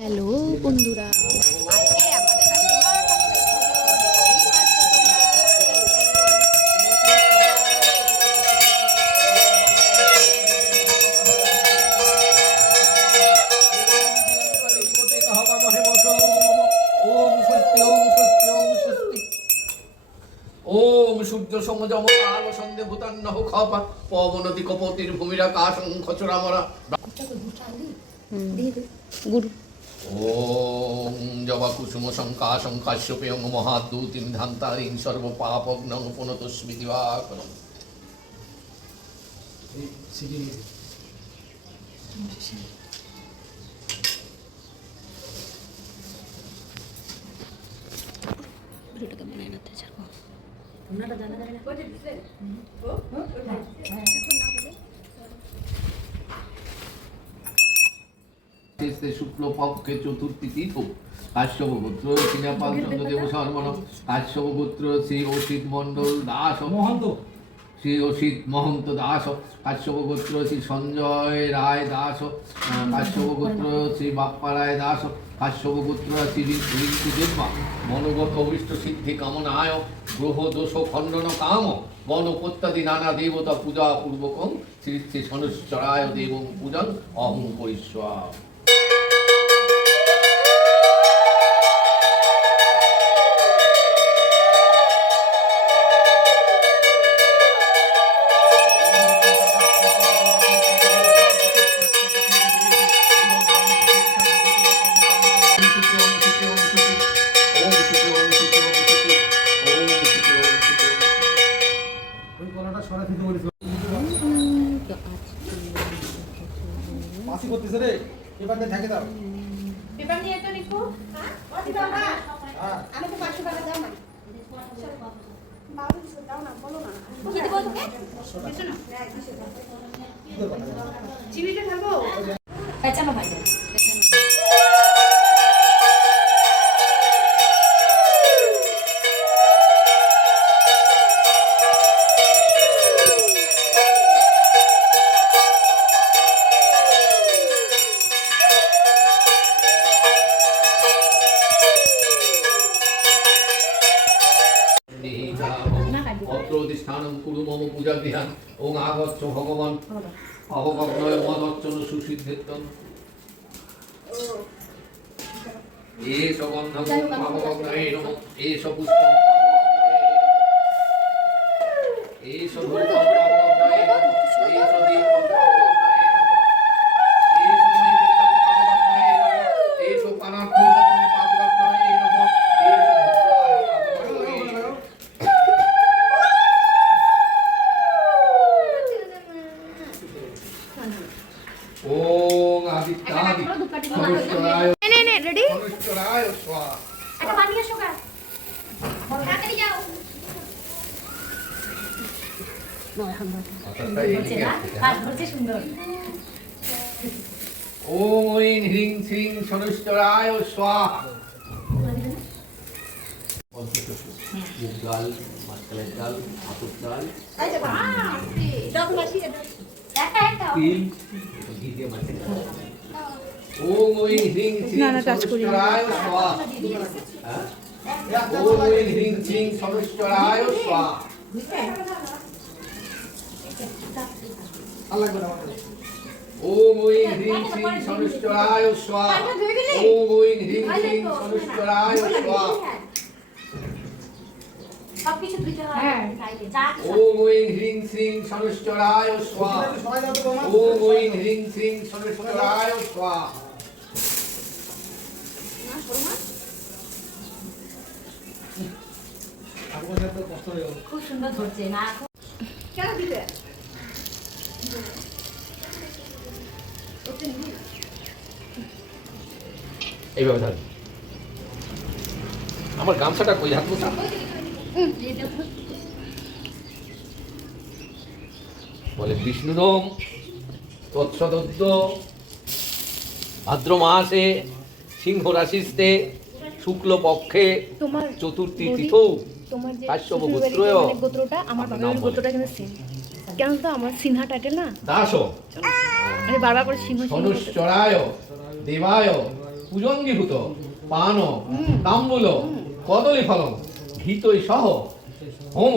Hello বন্ধুরা, ওম সূর্য সমজম কাল সন্ধে ভূতান্ন খপা পবনতি কপতির ভূমিরা কাশং খচরামরা গুরু ওম জবা কুসুম শঙ্কাশং কাশ্যপেয়ং মহাদূতিম ধান্তারিং সর্ব পাপগ্নং পুনতস্মি দিবাকরং ভিডিওটাকে বানায় নাতে ছাড়বো। শুক্ল পক্ষে চতুর্থী তীর্থ কাশ্যপ গোত্র চিনাপাল চন্দ্রদেব শর্মণ কাশ্যপ গোত্র শ্রী অসিত মণ্ডল দাস মহন্ত শ্রী অসিত মহন্ত দাস কাশ্যপ গোত্র শ্রী সঞ্জয় রায় দাস কাশ্যপ গোত্র শ্রী বাপ্পা রায় দাস কাশ্যপ গোত্র শ্রী ঋতু দেব্বা মনোগত অভিষ্ট সিদ্ধি কামনায় গ্রহ দোষ খণ্ডন কাম বনপত্যাদি নানা দেবতা পূজা পূর্বকং শ্রী শ্রী শনশ্চরায় দেবং পূজন অহং করিষ্যা। মাসি করতেছে রে পেপারটা ঢেকে দাও পেপার নিয়ে তো লিখো হ্যাঁ ওটি দাও না আমি তো 500 টাকা দাও না বাবু কিছু দাও না বলো না কি দেব তোকে কিছু না চিনিটা খাবো পেছানো ভাই অত্রতিষ্ঠানং কুরু মম পূজাগৃহান ওং আগচ্ছ ভগবান অবগগ্নয় মদর্চন সুসিদ্ধেত্তং এষ গন্ধং অবগগ্নয়ে নমঃ এষ পুষ্পং এষ ধূপং অবগগ্নয়ে নমঃ এষ দীপং অবগগ্নয়ে নমঃ এষ নৈবেদ্যং অবগগ্নয়ে নমঃ এষ পানার্ঘ্যং অবগগ্নয়ে নমঃ এষ ভোজ্যায় অবগগ্নয়ে নমঃ। ওম আদিত্যাদি সরস্বরায় নে রেডি সরস্বরায় স্বাহা। একটা পানি এসো গা তাড়াতাড়ি যাও ওম ঐং হ্রিং শ্রীং সরস্বরায় স্বাহা। মুগ ডাল, মাসকলাই ডাল, আতপ ডাল, এই যে দাও মাছি একটা একটা তিল, এটা ঘি দিয়ে মাছে। ওম ঐং হ্রিং শ্রীং সরস্বরায় স্বাহা। হ্যাঁ? ওম ঐং হ্রিং শ্রীং সরস্বরায় স্বাহা। আর লাগবে না আমার ওম ঐং হ্রিং শ্রীং সরস্বরায় স্বাহা। ওম ঐং হ্রিং শ্রীং সরস্বরায় স্বাহা। সবকিছু ধুইতে হয় হ্যাঁ যা ওম ঐং হ্রিং শ্রীং সরস্বরায় স্বাহা। সবাই দাও তো বাবা ওম ঐং হ্রিং শ্রীং সরস্বরায় স্বাহা। না শোনো আমার কাছে তো কষ্ট হয়ে গেল খুব সুন্দর ধরছে না কেন দিবে এইভাবে ধর। আমার গামছাটা কই হাত মোছা? বলে বিষ্ণুরম তৎসদদ্য ভাদ্র মাসে সিংহ রাশিস্তে শুক্ল পক্ষে তোমার চতুর্থী বৌদি, তিথ তোমার যে কাশ্যপ শ্বশুরবাড়ির গোত্রয় যে গোত্রটা আমার বাবার গোত্রটা কিন্তু সেম। কেন তো আমার সিনহা টাইটেল না, দাস আমি বারবার করে সিংহ সিংহ বলতে- ধনুশ্চরায় দেবায় পূজঙ্গীভূত পান তাম্বুল কদলী ফলম ঘিতৈ সহ হোম